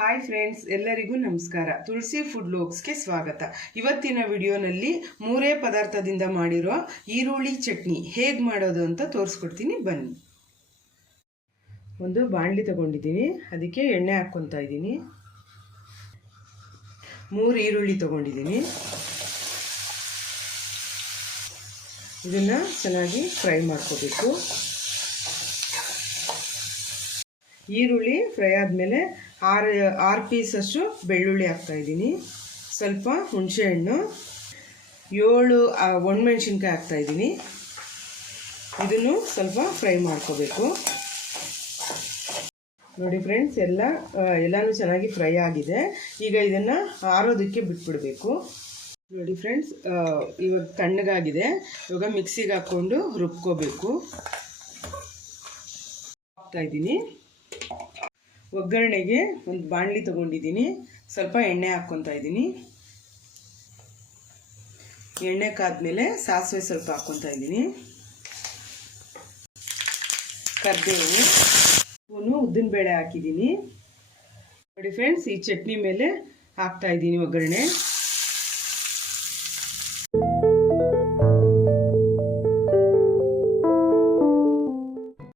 Hi friends, ಎಲ್ಲರಿಗೂ ನಮಸ್ಕಾರ. ತುಳಸಿ food ಲೋಕ್ಸ್ಗೆ ಸ್ವಾಗತ. ಇವತ್ತಿನ ವಿಡಿಯೋನಲ್ಲಿ 3 ಪದಾರ್ಥದಿಂದ ಮಾಡಿರೋ ಈರುಳ್ಳಿ ಚಟ್ನಿ ಹೇಗೆ ಮಾಡೋದು ಅಂತ ತೋರಿಸ್ಕೊಡ್ತೀನಿ, ಬನ್ನಿ. ಒಂದು ಬಾಣಲಿ ತಗೊಂಡಿದ್ದೀನಿ, ಅದಕ್ಕೆ ಎಣ್ಣೆ ಹಾಕ್ಕೊತಾ ಇದ್ದೀನಿ. 3 ಈರುಳ್ಳಿ ತಗೊಂಡಿದ್ದೀನಿ. ಇದನ್ನು ಚೆನ್ನಾಗಿ ಫ್ರೈ ಮಾಡ್ಕೋಬೇಕು. ಈರುಳ್ಳಿ ಫ್ರೈ ಆದಮೇಲೆ 6 ಪೀಸಷ್ಟು ಬೆಳ್ಳುಳ್ಳಿ ಹಾಕ್ತಾಯಿದ್ದೀನಿ. ಸ್ವಲ್ಪ ಹುಣಸೆಹಣ್ಣು, 7 ಒಣಮೆಣಸಿನ್ಕಾಯಿ ಹಾಕ್ತಾಯಿದ್ದೀನಿ. ಇದನ್ನು ಸ್ವಲ್ಪ ಫ್ರೈ ಮಾಡ್ಕೋಬೇಕು. ನೋಡಿ ಫ್ರೆಂಡ್ಸ್, ಎಲ್ಲನೂ ಚೆನ್ನಾಗಿ ಫ್ರೈ ಆಗಿದೆ. ಈಗ ಇದನ್ನು ಆರೋದಕ್ಕೆ ಬಿಟ್ಬಿಡಬೇಕು. ನೋಡಿ ಫ್ರೆಂಡ್ಸ್, ಇವಾಗ ತಣ್ಣಗಾಗಿದೆ. ಇವಾಗ ಮಿಕ್ಸಿಗೆ ಹಾಕ್ಕೊಂಡು ರುಬ್ಕೋಬೇಕು. ಹಾಕ್ತಾಯಿದ್ದೀನಿ. ಒಗ್ಗರಣೆಗೆ ಒಂದು ಬಾಣಲಿ ತಗೊಂಡಿದ್ದೀನಿ. ಸ್ವಲ್ಪ ಎಣ್ಣೆ ಹಾಕ್ಕೊತಾ ಇದ್ದೀನಿ. ಎಣ್ಣೆ ಕಾದ್ಮೇಲೆ ಸಾಸಿವೆ ಸ್ವಲ್ಪ ಹಾಕ್ಕೊತಾ ಇದ್ದೀನಿ. ಕರಿಬೇವು, ಉದ್ದಿನಬೇಳೆ ಹಾಕಿದ್ದೀನಿ. ನೋಡಿ ಫ್ರೆಂಡ್ಸ್, ಈ ಚಟ್ನಿ ಮೇಲೆ ಹಾಕ್ತಾ ಇದ್ದೀನಿ ಒಗ್ಗರಣೆ.